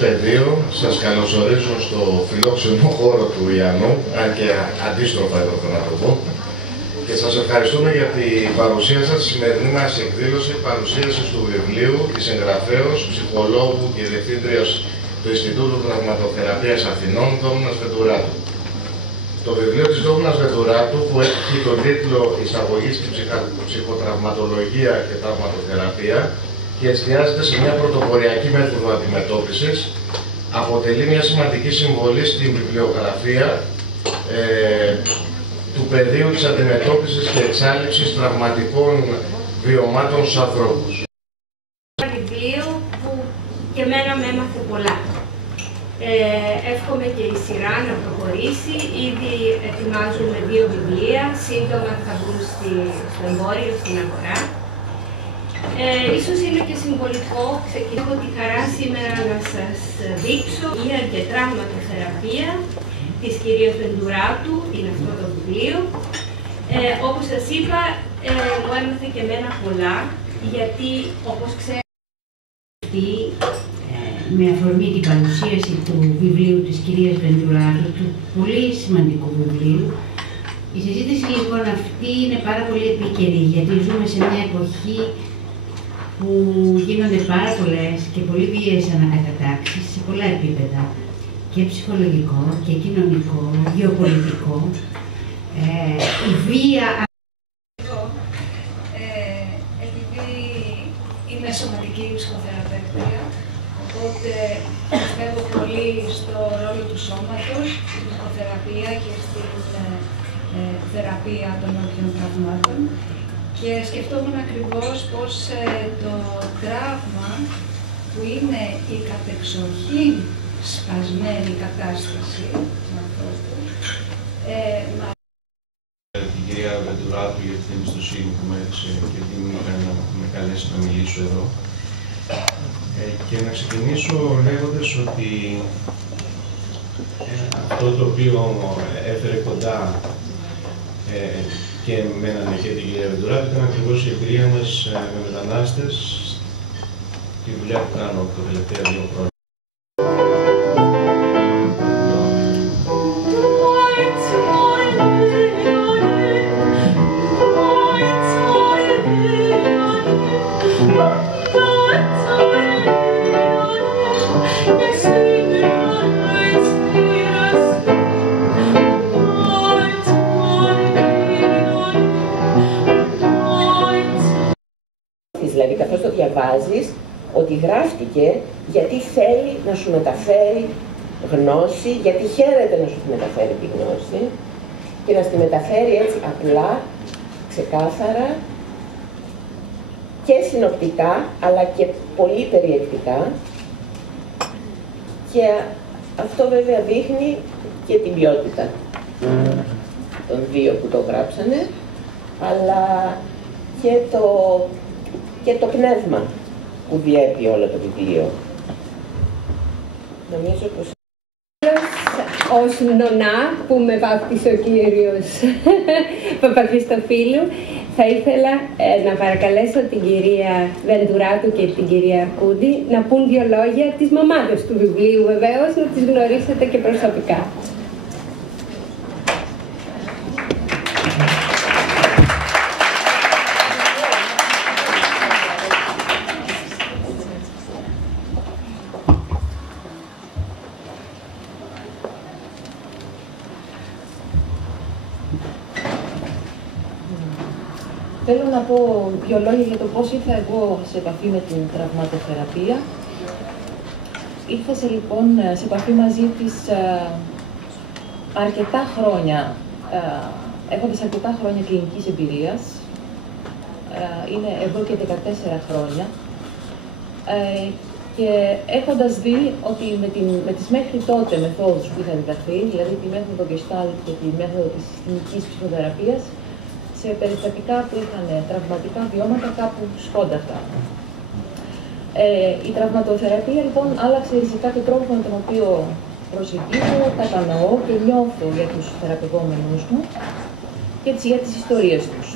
πεδίο, σας καλωσορίζω στο φιλόξενο χώρο του Ιαννού, αν και αντίστροφα εδώ να το πω. Και σας ευχαριστούμε για την παρουσία σας στη σημερινή μας εκδήλωση παρουσίασης του βιβλίου της συγγραφέως, ψυχολόγου και διευθύντριας του Ινστιτούτου Τραυματοθεραπείας Αθηνών, Δόμνας Βεντουράτου. Το βιβλίο της Δόμνας Βεντουράτου, που έχει τον τίτλο «Εισαγωγή στην ψυχοτραυματολογία και τραυματοθεραπεία» και εστιάζεται σε μια πρωτοποριακή μέθοδο αντιμετώπισης, αποτελεί μια σημαντική συμβολή στην βιβλιογραφία του πεδίου της αντιμετώπισης και εξάλειψης τραυματικών βιωμάτων στους ανθρώπους. Ένα βιβλίο που και εμένα με έμαθε πολλά. Εύχομαι και η σειρά να προχωρήσει. Ήδη ετοιμάζουμε 2 βιβλία, σύντομα θα βγουν στο εμπόριο, στην αγορά. Ίσως είναι και συμβολικό, ξεκινώ τη χαρά σήμερα να σας δείξω και τραυματοθεραπεία της κυρίας Βεντουράτου, είναι αυτό το βιβλίο. Όπως σας είπα, μου έμαθε και εμένα πολλά, γιατί όπως ξέρετε, με αφορμή την παρουσίαση του βιβλίου της κυρίας Βεντουράτου, του πολύ σημαντικού βιβλίου, η συζήτηση λοιπόν αυτή είναι πάρα πολύ επίκαιρη, γιατί ζούμε σε μια εποχή που γίνονται πάρα πολλές και πολύ βίαιες ανακατατάξεις σε πολλά επίπεδα, και ψυχολογικό και κοινωνικό, γεωπολιτικό. Η βία... Επειδή είμαι σωματική ψυχοθεραπεύτρια, οπότε πιστεύω πολύ στο ρόλο του σώματος, στην ψυχοθεραπεία και στην θεραπεία των όποιων τραυμάτων. Και σκεφτόμουν ακριβώς πως το τραύμα, που είναι η κατεξοχήν σπασμένη κατάσταση του ανθρώπου, την κυρία Βεντουράτου για την εμπιστοσύνη που με έδειξε και την να με καλέσει να μιλήσω εδώ. Και να ξεκινήσω λέγοντας ότι αυτό το οποίο έφερε κοντά και εμένα και την κυρία Βεντουράτου ήταν ακριβώς η εμπειρία μας με μετανάστες, τη δουλειά που κάνω τα τελευταία 2 χρόνια. Δηλαδή, καθώς το διαβάζεις, ότι γράφτηκε γιατί θέλει να σου μεταφέρει γνώση, γιατί χαίρεται να σου μεταφέρει τη γνώση και να στη μεταφέρει έτσι απλά, ξεκάθαρα και συνοπτικά, αλλά και πολύ περιεκτικά. Και αυτό βέβαια δείχνει και την ποιότητα των 2 που το γράψανε, αλλά και το πνεύμα που διέπει όλο το βιβλίο. Νομίζω πως... Ως νονά που με βάφτισε ο κύριος Παπαχριστοφίλου, θα ήθελα να παρακαλέσω την κυρία Βεντουράτου και την κυρία Αρκούντη να πούν 2 λόγια της μαμάδας του βιβλίου, βεβαίως, να τις γνωρίσετε και προσωπικά. Θέλω να πω 2 λόγια για το πώς ήρθα εγώ σε επαφή με την τραυματοθεραπεία. Ήρθα λοιπόν σε επαφή μαζί της αρκετά χρόνια, έχοντας αρκετά χρόνια κλινικής εμπειρίας. Είναι εδώ και 14 χρόνια. Και έχοντας δει ότι με τις μέχρι τότε μεθόδους που είχα διδαχθεί, δηλαδή τη μέθοδο Gestalt και τη μέθοδο της συστημικής ψυχοθεραπείας, σε περιστατικά που είχαν τραυματικά βιώματα κάπου σκόνταχτα. Η τραυματοθεραπεία λοιπόν άλλαξε ριζικά τον τρόπο με τον οποίο προσεγγίζω, κατανοώ και νιώθω για τους θεραπευόμενους μου και για τις ιστορίες τους.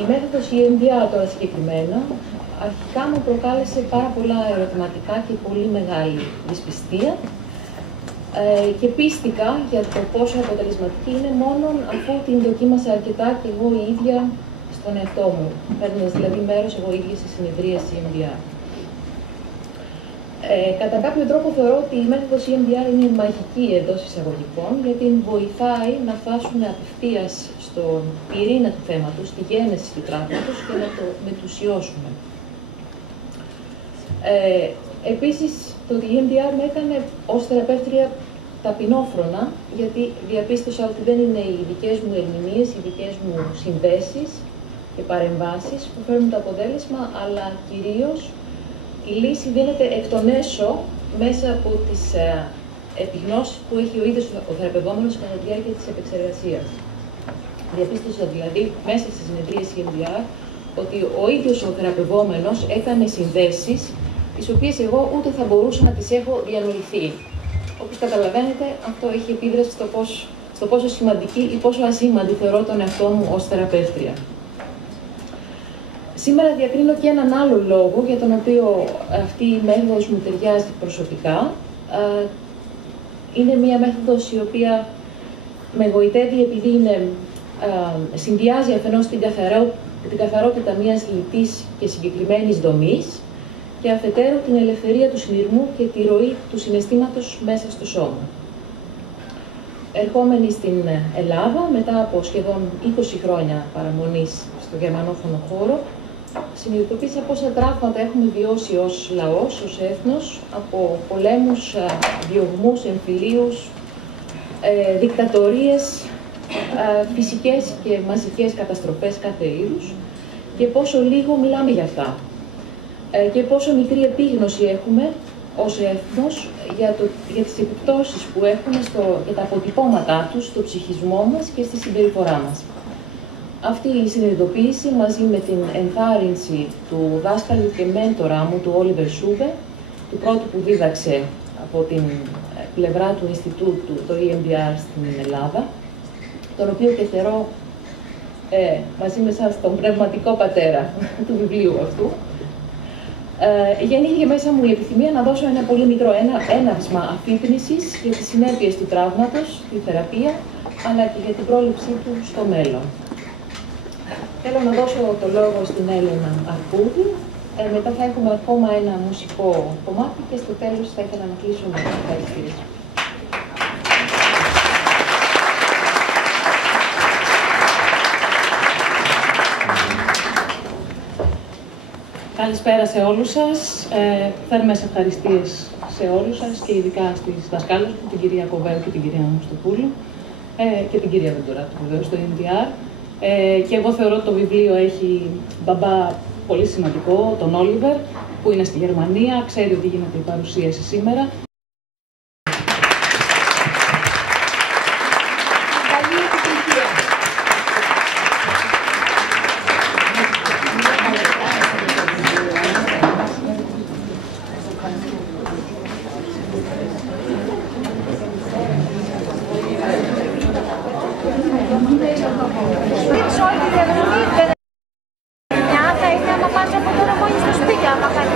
Η μέθοδος EMDR τώρα συγκεκριμένα αρχικά μου προκάλεσε πάρα πολλά ερωτηματικά και πολύ μεγάλη δυσπιστία και πίστηκα για το πόσο αποτελεσματική είναι μόνο αφού την δοκίμασα αρκετά και εγώ η ίδια στον εαυτό μου, παίρνοντας δηλαδή μέρος εγώ ίδια σε συνεδρίες EMDR. Κατά κάποιο τρόπο θεωρώ ότι η μέθοδος EMDR είναι μαγική εντός εισαγωγικών, γιατί βοηθάει να φτάσουμε απευθείας στον πυρήνα του θέματος, στη γένεση του τραύματος και να το μετουσιώσουμε. Επίσης, το ότι η EMDR με έκανε ως θεραπεύτρια ταπεινόφρονα, γιατί διαπίστωσα ότι δεν είναι οι δικές μου ερμηνείες, οι δικές μου συνδέσεις και παρεμβάσεις που φέρνουν το αποτέλεσμα, αλλά κυρίως η λύση δίνεται εκ των έσω μέσα από τις επιγνώσεις που έχει ο ίδιος ο θεραπευόμενος κατά τη διάρκεια της επεξεργασίας. Διαπίστωσα δηλαδή μέσα στις συνεδρίες EMDR ότι ο ίδιος ο θεραπευόμενος έκανε συνδέσεις τις οποίες εγώ ούτε θα μπορούσα να τις έχω διανοηθεί. Όπως καταλαβαίνετε, αυτό έχει επίδραση στο πόσο σημαντική ή πόσο ασήμαντη θεωρώ τον εαυτό μου ως θεραπεύτρια. Σήμερα διακρίνω και έναν άλλο λόγο για τον οποίο αυτή η μέθοδος μου ταιριάζει προσωπικά. Είναι μία μέθοδος η οποία με γοητεύει επειδή συνδυάζει αφενός την καθαρότητα μιας λιτής και συγκεκριμένης δομής και αφετέρου την ελευθερία του συνειρμού και τη ροή του συναισθήματος μέσα στο σώμα. Ερχόμενη στην Ελλάδα, μετά από σχεδόν 20 χρόνια παραμονής στο γερμανόφωνο χώρο, συνειδητοποίησα πόσα τραύματα έχουμε βιώσει ως λαός, ως έθνος, από πολέμους, διωγμούς, εμφυλίους, δικτατορίες, φυσικές και μαζικές καταστροφές κάθε είδους και πόσο λίγο μιλάμε για αυτά. Και πόσο μικρή επίγνωση έχουμε ως έθνος για τις επιπτώσεις που έχουν και τα αποτυπώματά τους στο ψυχισμό μας και στη συμπεριφορά μας. Αυτή η συνειδητοποίηση μαζί με την ενθάρρυνση του δάσκαλου και μέντορα μου, του Όλιβερ Σούβε, του πρώτου που δίδαξε από την πλευρά του Ινστιτούτου το EMDR στην Ελλάδα, τον οποίο και θεωρώ μαζί με εσάς τον πνευματικό πατέρα του βιβλίου αυτού, γεννήθηκε μέσα μου η επιθυμία να δώσω ένα πολύ μικρό έναυσμα αφύπνισης για τις συνέπειες του τραύματος, τη θεραπεία, αλλά και για την πρόληψή του στο μέλλον. Θέλω να δώσω το λόγο στην Έλενα Αρκούδη, μετά θα έχουμε ακόμα ένα μουσικό κομμάτι και στο τέλος θα ήθελα να κλείσω με τις ευχαριστίες. Καλησπέρα σε όλους σας. Θερμές ευχαριστίες σε όλους σας και ειδικά στις δασκάλες μου, την κυρία Κοβέου και την κυρία Μουστοπούλου και την κυρία Βεντουράτου βεβαίως στο EMDR. Και εγώ θεωρώ ότι το βιβλίο έχει μπαμπά πολύ σημαντικό, τον Όλιβερ, που είναι στη Γερμανία, ξέρει ότι γίνεται η παρουσίαση σήμερα. Θα είναι άμα πάνε από τώρα μόνοι στο σπίτι, άμα κάνει